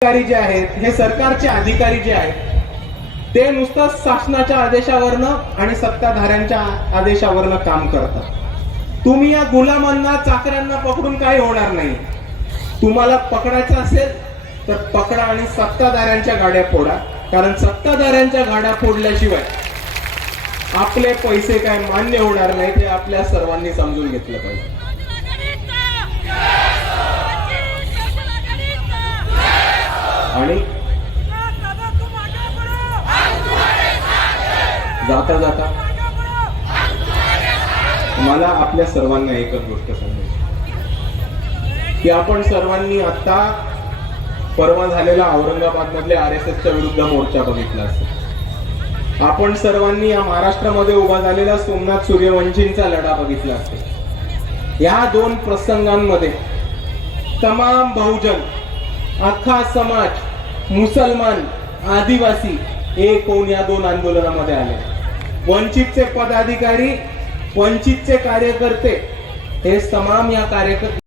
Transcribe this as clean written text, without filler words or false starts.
अधिकारी जे आहेत, हे सरकारचे अधिकारी जे आहेत ते नुसतं शासनाच्या आदेशावरनं आणि सत्ताधाऱ्यांच्या आदेशावरनं काम करतात. तुम्ही या गुलामांना, चाकऱ्यांना पकडून काही होणार नाही. तुम्हाला पकडायचं असेल तर पकडा आणि सत्ताधाऱ्यांच्या गाड्या फोडा, कारण सत्ताधाऱ्यांच्या गाड्या फोडल्याशिवाय आपले पैसे काय मान्य होणार नाही. हे आपल्या सर्वांनी समजून घेतलं पाहिजे. आणि जाता जाता मला आपल्या सर्वांना एकच गोष्ट सांगायची की आपण सर्वांनी आता परवा झालेला औरंगाबाद मधल्या RSSच्या विरुद्ध मोर्चा बघितला असेल. आपण सर्वांनी या महाराष्ट्रामध्ये उभा झालेला सोमनाथ सूर्यवंशींचा लढा बघितला असेल. या दोन प्रसंगांमध्ये तमाम बहुजन, अख्खा समाज, मुसलमान, आदिवासी एक होऊन या दोन आंदोलनामध्ये आले. वंचितचे पदाधिकारी, वंचितचे कार्यकर्ते हे तमाम या कार्यकर्ते